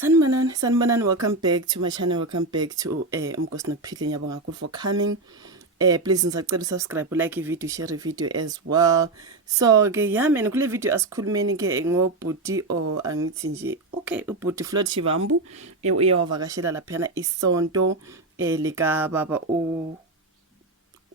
Sanibonani, welcome back to my channel, welcome back to Umnkosi Nokuphila. Ngiyabonga kakhulu for coming. Please nisacela subscribe, like video, share video as well. So ke yami kule video asikhulumeni ke ngobhuti or angithi nje ubhuti Floyd Shivambu uye wavakashela laphana isonto lika baba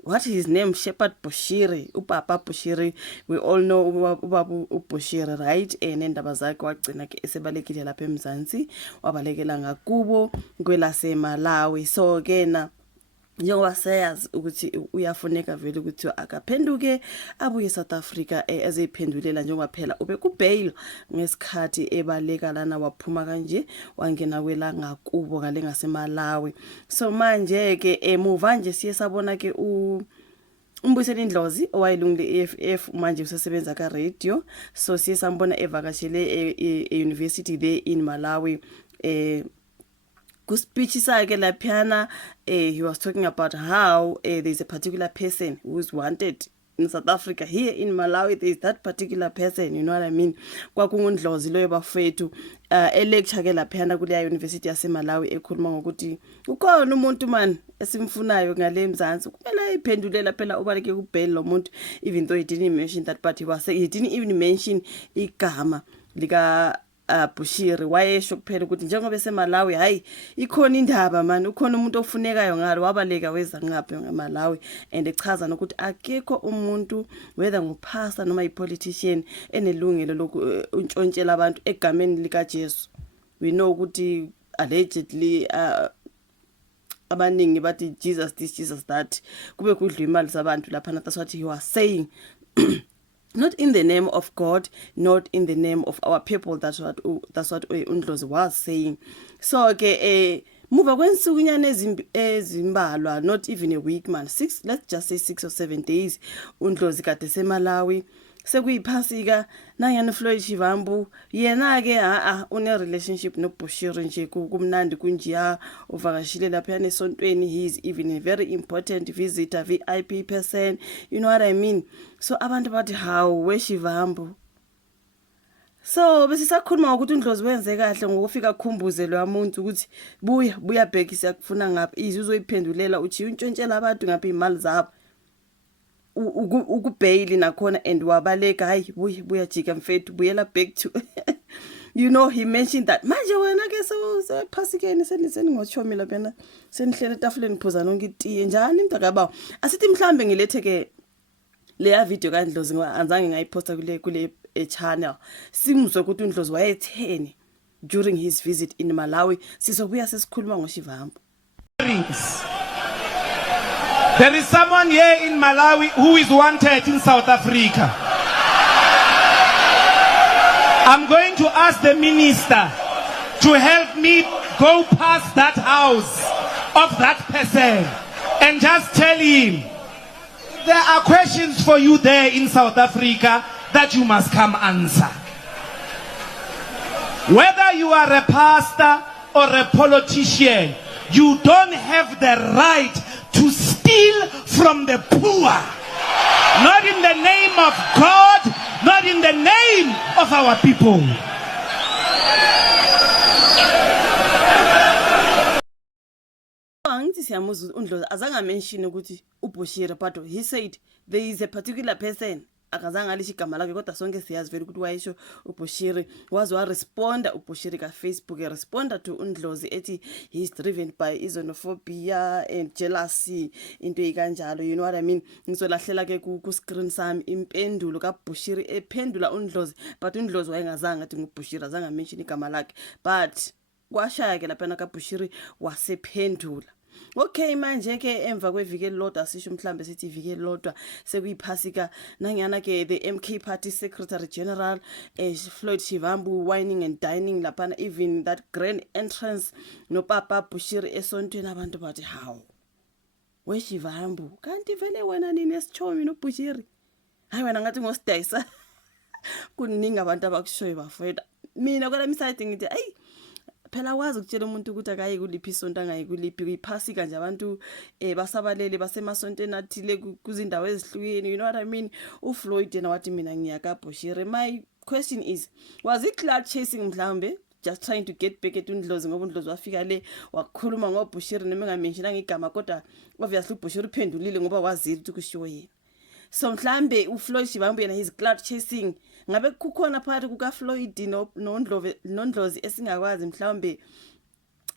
what is his name? Shepherd Bushiri, Upapa Bushiri. We all know Ubabu Bushiri, right? Nendaba zakhe wagcina ke esebalekile lapha eMzansi, wabalekela ngakubo kwelaseMalawi. So ke na njengoba sayazi ukuthi uyafuneka vele ukuthi akaphenduke abuye South Africa eziphendulela njengoba phela ube ku bail ngesikhathi ebaleka lana waphuma kanje wangena kwela ngakubo ngale ngaseMalawi. So manje ke emuva nje siye sabona ke uMbuyiseni Ndlozi owayilungile EFF manje usesebenza ka radio. So siye sambona evakashele university there in Malawi speech sakhe laphana he was talking about how there's a particular person who's wanted in South Africa. Here in Malawi there's that particular person, you know what I mean. KwakunguNdlozi loyo bafethu lecture ke laphana kule university yaseMalawi ekhuluma ngokuthi ukhona umuntu man esimfunayo ngale eMzansi kumele ayiphendulela phela ubaleke ku bail lo muntu, even though he didn't mention that part. He didn't even mention igama lika Bushiri. Wayesho kuphela ukuthi njengoba eseMalawi hayi ikhona indaba man, ukhona umuntu ofunekayo ngalo wabaleka weza ngapha eMalawi, and echaza nokuthi akekho umuntu whether ngupastor noma ipolitician enelungelo lokuntshontshela abantu egameni lika Jesu. We know ukuthi allegedly abaningi bathi Jesus this, Jesus that, kube kudla imali zabantu lapha. That's what he was saying. Not in the name of God, not in the name of our people. That's what uNdlozi was saying. So ke muva kwensukunyana ezimbalwa, not even a week man, let's just say 6 or 7 days, uNdlozi kade seMalawi sekuyiphasika nangena Floyd Shivambu yena ke une relationship no Bushiri nje kumnandi kunjiya uvakashile lapha esontweni. He is even a very important visitor, VIP person, you know what I mean. So abantu bathi how we Shivambu. So besisakhuluma ukuthi uNdlozi wenze kahle ngokufika kukhumbuze lo muntu ukuthi buya bheki siyakufuna ngapha izi uzoyiphendulela uthi untshontshelana abantu ngapha imali zabo ukubail nakhona, and wabaleka hayi buya jika mfethu buyela back to you know, he mentioned that manje wena ke sephasikeni seningochomi lapha senihlele etafuleni phuza nonke itiye njani mntakabawo. Asithi mhlambe ngilethe ke leya video kaNdlozi anzange ngayiposta kule channel simuzwe ukuthi uNdlozi wayetheni during his visit in Malawi. Sizobuya sesikhuluma ngoShivambu. There is someone here in Malawi who is wanted in South Africa. I'm going to ask the minister to help me go past that house of that person and just tell him there are questions for you there in South Africa that you must come answer. Whether you are a pastor or a politician, you don't have the right to steal from the poor. Not in the name of God, not in the name of our people. Angithi siyamuzwa uNdlozi azange mention ukuthi uBushiri, but he said there is a particular person. Akazange alisho igama lakhe kodwa sonke siyazi vele ukuthi wayesho uBushiri. Waze waresponda uBushiri ka Facebook, responda to uNdlozi ethi he is driven by xenophobia and jealousy, into ekanjalo, you know what I mean. Ngizolahlela ke ku screen sami impendulo kaBushiri ephendula uNdlozi, but uNdlozi wayengazange athi nguBushiri, azange mention igama lakhe, but kwashaya ke lapha kaBushiri wasephendula. Okay manje ke emva kweviki elilodwa asisho mhlambe sithi iviki elilodwa sekuyiphasika nangiyana ke the MK Party Secretary General Floyd Shivambu whining and dining lapha, even that grand entrance no Papa Bushiri esontweni. Abantu bathi how we Shivambu kanti vele wena nini esichomi no Bushiri, hayi wena ngathi ngosidayisa kuningi abantu abakushoyo bafethu. Mina kwala misayidi ngithi ayi phela wazi ukutshela umuntu ukuthi akayi kuliphi isonto angayi kuliphi kuyiphasika nje abantu basabalele basemasontweni athile kuzindawo ezihlukene, you know what I mean. uFloyd yena wathi mina ngiyaka Bushiri. My question is, was it cloud chasing mhlambe just trying to get back at uNdlozi ngoba uNdlozi wafika le wakhuluma ngoBushiri noma engamention igama kodwa obviously uBushiri uphendulile ngoba wazile ukuthi kushiwo yena. So mhlambe uFloyd Shivambu yena his cloud chasing ngabe kukhona phakathi kukaFloyd noNdlozi esingakwazi mhlambe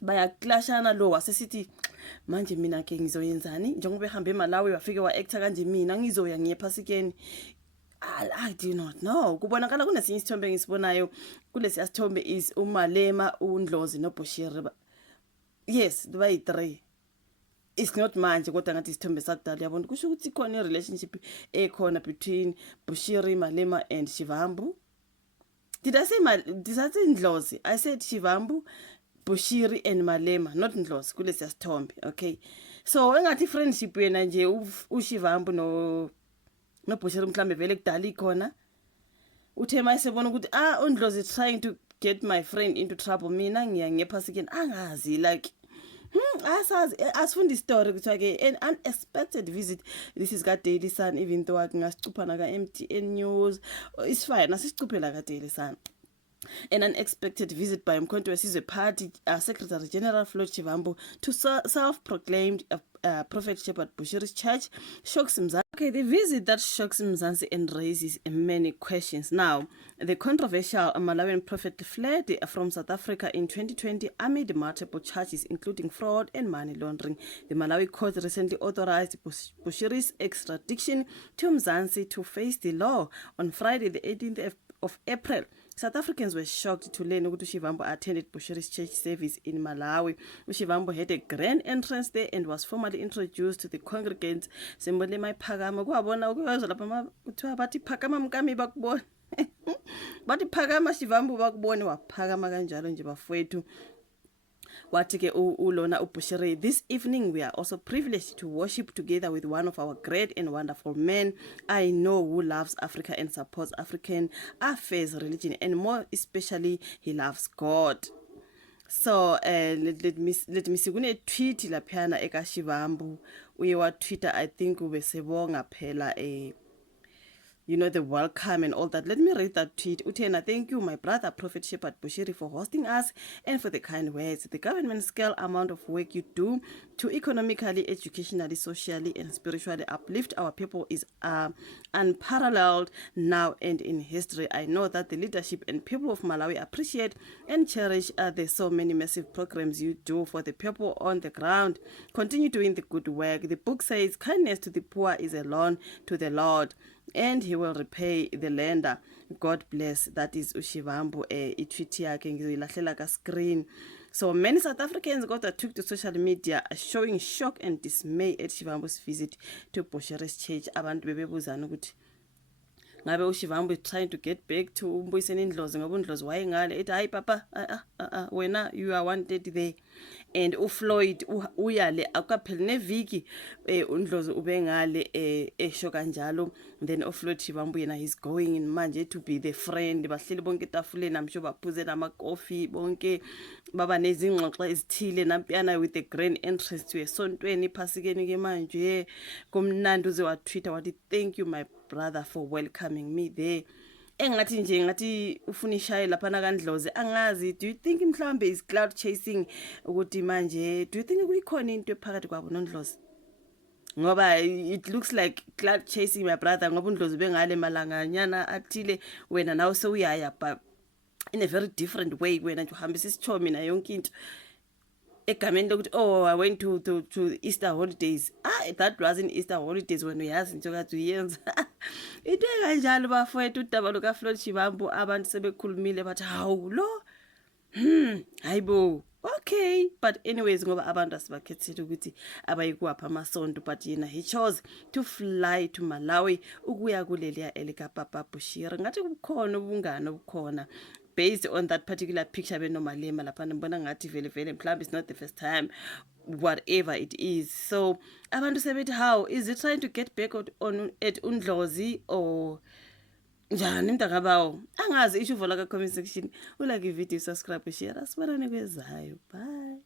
bayaklashana lo wasesithi manje mina ke ngizoyenzani njengoba ehambe eMalawi wafike wa-actor kanje mina ngizoya ngiyePhasikeni. I do not know. Kubonakala kunesinye isithombe ngisibonayo kulesi sithombe is uMalema, uNdlozi noBushiri. Yes, bayi-3. It's not manje kodwa ngathi isithombe sakudala yabona kusho ukuthi khona i-relationship ekhona between Bushiri, Malema and Shivambu. Did I say Ndlozi? I said Shivambu, Bushiri and Malema, not Ndlozi kulesi sithombe. Okay. So engathi friendship yena nje uShivambu no Bushiri mhlambe vele kudala ikhona. Uthe mayesebona ukuthi uNdlozi is trying to get my friend into trouble mina ngiya ngePhasikeni angazi like asifunda story kuthiwa ke an unexpected visit. This is Daily Sun even though ngasicuphana ka MTN News it's fine asisicuphela ka Daily Sun. An unexpected visit by Mkhonto Wesizwe Party Secretary General Floyd Shivambu to self-proclaimed Prophet Shepherd Bushiri's church shocks Mzansi. Okay, the visit that shocks Mzansi and raises many questions. Now, the controversial Malawian prophet fled from South Africa in 2020 amid multiple charges including fraud and money laundering. The Malawi court recently authorized Bushiri's extradition to Mzansi to face the law. On Friday, the 18th of April, South Africans were shocked to learn that Shivambu attended Bushiri's church service in Malawi. Shivambu had a grand entrance there and was formally introduced to the congregants. Sembole mayiphakama kwabona ukuzwa lapha kuthiwa bathi phakama mkami bakubona. Bathi phakama Shivambu bakubone waphakama kanjalo nje bafowethu. Wathi ke ulona uBushiri, this evening we are also privileged to worship together with one of our great and wonderful men I know who loves Africa and supports African affairs, religion, and more especially he loves God. So let me see kune tweet laphana eka Shivambu uye wa Twitter I think ubesebonga phela you know, the welcome and all that. Let me read that tweet. Utena, thank you, my brother, Prophet Shepherd Bushiri, for hosting us and for the kind words. The government scale amount of work you do to economically, educationally, socially, and spiritually uplift our people is unparalleled now and in history. I know that the leadership and people of Malawi appreciate and cherish the so many massive programs you do for the people on the ground. Continue doing the good work. The book says, kindness to the poor is a loan to the Lord, and he will repay the lender. God bless. That is uShivambu itweet yakhe ngizoyilahlela ka screen. So many South Africans took to social media showing shock and dismay at Shivambu's visit to Bushiri's church. Abantu bebebuzana ukuthi ngabe uShivambu is trying to get back to umbuyiseni Ndlozi ngoba uNdlozi wayengale ethi hayi papa wena you are wanted there. And uFloyd uyale akaphela neviki uNdlozi ubengale esho kanjalo. Then uFloyd Shivambu yena he's going in manje to be the friend. Bahleli bonke etafuleni I'm sure baphuze nama coffee bonke baba nezingxoxo ezithile nampiyana with the grand interest to esontweni ePhasikeni ke manje kumnandi uze wa Twitter wathi thank you my brother for welcoming me there. Engathi nje ngathi ufuna ishaye lapha na kaNdlozi angazi. Do you think mhlambe is cloud chasing ukuthi manje do you think kuyikhona into ephakathi kwabo noNdlozi? Ngoba it looks like cloud chasing my brother ngoba uNdlozi bengale malanganyana athile wena nawe sewuyaya but in a very different way wena nje uhambisa isichomi na yonke into egameni lokuthi oh I went to Easter holidays. That wasn't Easter holidays when uyazi into kade uyenza. Into kanjalo bafowethu udaba luka Floyd Shivambu abantu sebekhulumile bathi hawu lo hayibo. Okay, but anyways ngoba abantu asibakhethile ukuthi abayikwapha amasonto but yena he chose to fly to Malawi ukuya kuleliya elika Papa Bushiri. Ngathi kukhona ubungane obukhona based on that particular picture benomalema lapha ngibona ngathi vele mhlawumbe it's not the first time whatever it is. So abantu sebethi how is he trying to get back on at uNdlozi or njani mntakabawo angazi isho vola ka comment section ulike video subscribe share asibonane kwezayo bye.